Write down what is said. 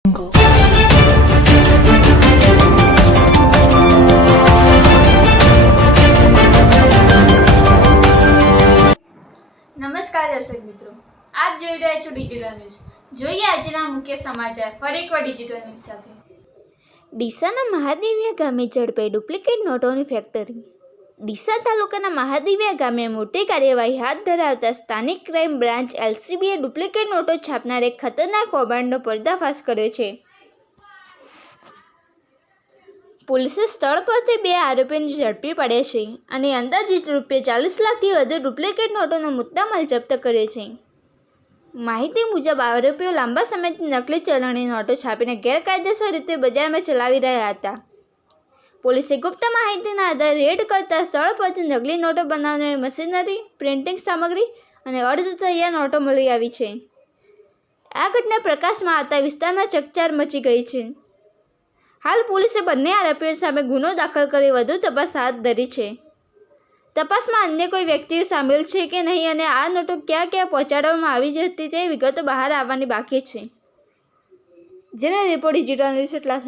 નમસ્કાર દર્શક મિત્રો, આપ જોઈ રહ્યા છો ડિજિટલ ન્યૂઝ. જોઈએ આજના મુખ્ય સમાચાર ફરી એકવાર ડિજિટલ ન્યૂઝ સાથે. ડીસાના મહાદેવિયા ગામે ઝડપાઈ ડુપ્લિકેટ નોટોની ફેક્ટરી. ડીસા તાલુકાના મહાદેવિયા ગામે મોટી કાર્યવાહી હાથ ધરાવતા સ્થાનિક ક્રાઇમ બ્રાન્ચ એલસીબીએ ડુપ્લિકેટ નોટો છાપનાર એક ખતરનાક કૌભાંડનો પર્દાફાશ કર્યો છે. પોલીસે સ્થળ પરથી 2 આરોપીઓને ઝડપી પાડ્યા છે અને અંદાજિત ₹40 લાખથી વધુ ડુપ્લિકેટ નોટોનો મુદ્દામાલ જપ્ત કર્યો છે. માહિતી મુજબ આરોપીઓ લાંબા સમયથી નકલી ચલણી નોટો છાપીને ગેરકાયદેસર રીતે બજારમાં ચલાવી રહ્યા હતા. પોલીસે ગુપ્ત માહિતીના આધારે રેડ કરતા સ્થળ પરથી નકલી નોટો બનાવનારી મશીનરી, પ્રિન્ટિંગ સામગ્રી અને અર્ધ તૈયાર નોટો મળી આવી છે. આ ઘટના પ્રકાશમાં આવતા વિસ્તારમાં ચકચાર મચી ગઈ છે. હાલ પોલીસે બંને આરોપીઓ સામે ગુનો દાખલ કરી વધુ તપાસ હાથ ધરી છે. તપાસમાં અન્ય કોઈ વ્યક્તિઓ સામેલ છે કે નહીં અને આ નોટો ક્યાં ક્યાં પહોંચાડવામાં આવી હતી તે વિગતો બહાર આવવાની બાકી છે. જેને રિપોર્ટ ડિજિટલ ન્યૂઝ એટલા